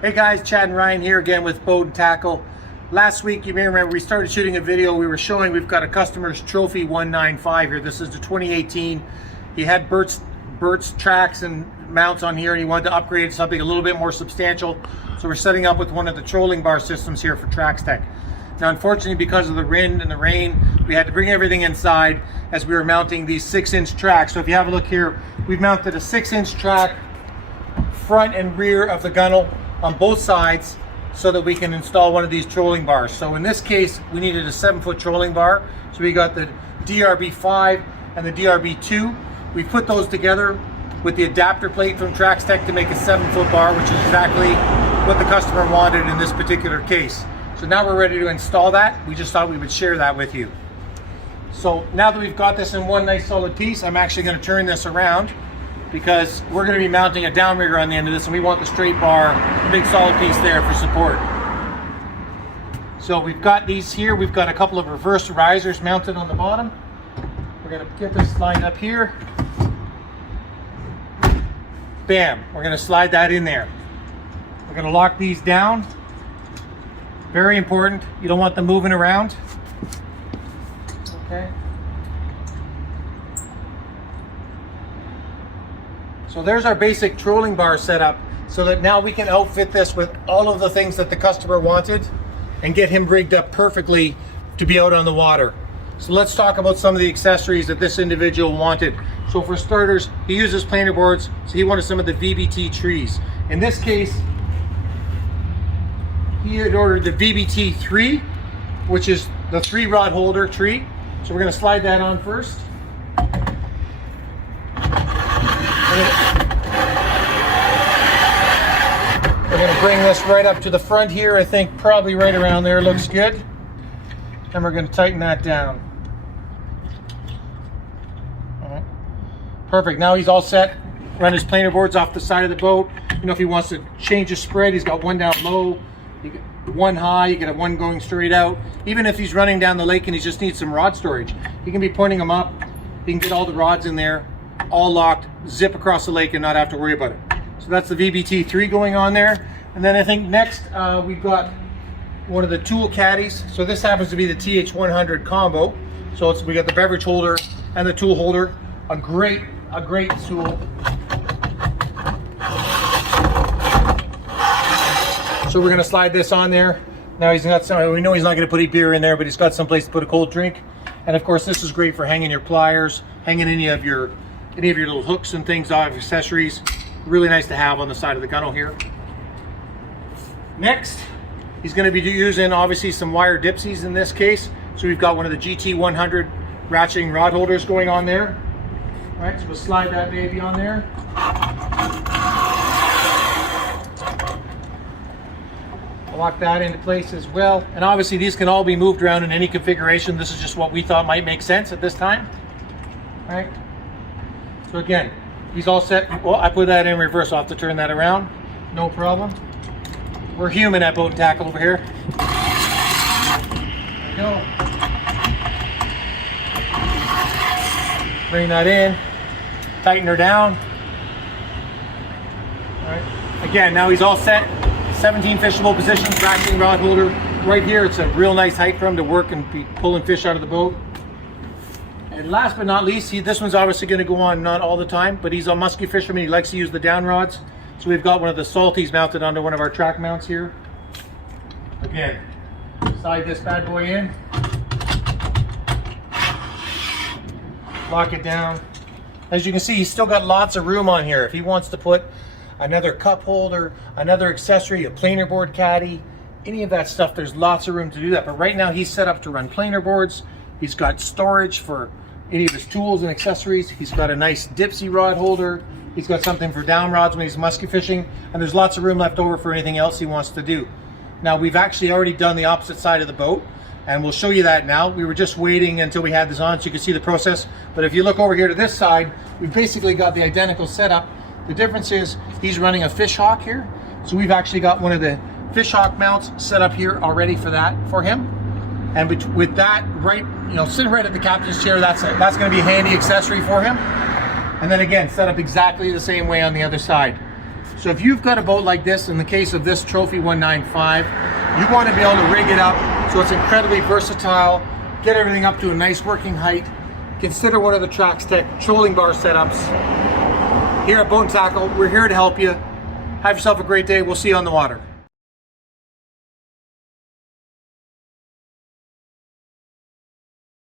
Hey guys, Chad and Ryan here again with Boat and Tackle. Last week, you may remember, we started shooting a video. We were showing we've got a customer's Trophy 195 here. This is the 2018. He had Bert's tracks and mounts on here, and he wanted to upgrade something a little bit more substantial. So we're setting up with one of the trolling bar systems here for Traxstech. Now, unfortunately, because of the wind and the rain, we had to bring everything inside as we were mounting these 6-inch tracks. So if you have a look here, we've mounted a 6-inch track front and rear of the gunnel on both sides so that we can install one of these trolling bars. So in this case, we needed a 7-foot trolling bar. So we got the DRB5 and the DRB2. We put those together with the adapter plate from Traxstech to make a 7-foot bar, which is exactly what the customer wanted in this particular case. So now we're ready to install that. We just thought we would share that with you. So now that we've got this in one nice solid piece, I'm actually going to turn this around because we're going to be mounting a downrigger on the end of this, and we want the straight bar, big solid piece there for support. So we've got these here. We've got a couple of reverse risers mounted on the bottom. We're going to get this lined up here. Bam, we're going to slide that in there. We're going to lock these down. Very important, you don't want them moving around. Okay. So there's our basic trolling bar setup, so that now we can outfit this with all of the things that the customer wanted and get him rigged up perfectly to be out on the water. So let's talk about some of the accessories that this individual wanted. So for starters, he uses planer boards, so he wanted some of the VBT trees. In this case, he had ordered the VBT 3, which is the 3-rod holder tree. So we're going to slide that on first. We're going to bring this right up to the front here. I think probably right around there looks good. And we're going to tighten that down. All right. Perfect. Now he's all set. Run his planer boards off the side of the boat. You know, if he wants to change his spread, he's got one down low, you get one high, you can have one going straight out. Even if he's running down the lake and he just needs some rod storage, he can be pointing them up. He can get all the rods in there, all locked, zip across the lake and not have to worry about it. So that's the VBT3 going on there. And then I think next we've got one of the tool caddies. So this happens to be the TH100 combo. So we got the beverage holder and the tool holder. A great tool. So we're going to slide this on there. Now he's got some, we know he's not going to put any beer in there, but he's got some place to put a cold drink. And of course, this is great for hanging your pliers, hanging any of your little hooks and things, accessories. Really nice to have on the side of the gunnel here. Next, he's going to be using obviously some wire dipsies in this case. So we've got one of the GT100 ratcheting rod holders going on there. All right, so we'll slide that baby on there. Lock that into place as well. And obviously these can all be moved around in any configuration. This is just what we thought might make sense at this time. All right. So again, he's all set. Well, I put that in reverse. I'll have to turn that around. No problem. We're human at Boat and Tackle over here. There we go. Bring that in. Tighten her down. All right. Again, now he's all set. 17 fishable positions, ratcheting rod holder. Right here, it's a real nice height for him to work and be pulling fish out of the boat. And last but not least, this one's obviously going to go on not all the time, but he's a musky fisherman. He likes to use the down rods. So we've got one of the salties mounted onto one of our track mounts here. Again, slide this bad boy in. Lock it down. As you can see, he's still got lots of room on here. If he wants to put another cup holder, another accessory, a planer board caddy, any of that stuff, there's lots of room to do that. But right now he's set up to run planer boards. He's got storage for any of his tools and accessories. He's got a nice dipsy rod holder. He's got something for down rods when he's musky fishing, and there's lots of room left over for anything else he wants to do. Now we've actually already done the opposite side of the boat, and we'll show you that now. We were just waiting until we had this on so you could see the process. But if you look over here to this side, we've basically got the identical setup. The difference is he's running a fish hawk here. So we've actually got one of the fish hawk mounts set up here already for him. And with that sitting right at the captain's chair, that's going to be a handy accessory for him. And then again, set up exactly the same way on the other side. So if you've got a boat like this, in the case of this Trophy 195, you want to be able to rig it up so it's incredibly versatile, get everything up to a nice working height. Consider one of the Traxstech Trolling Bar Setups. Here at Boat and Tackle, we're here to help you. Have yourself a great day. We'll see you on the water.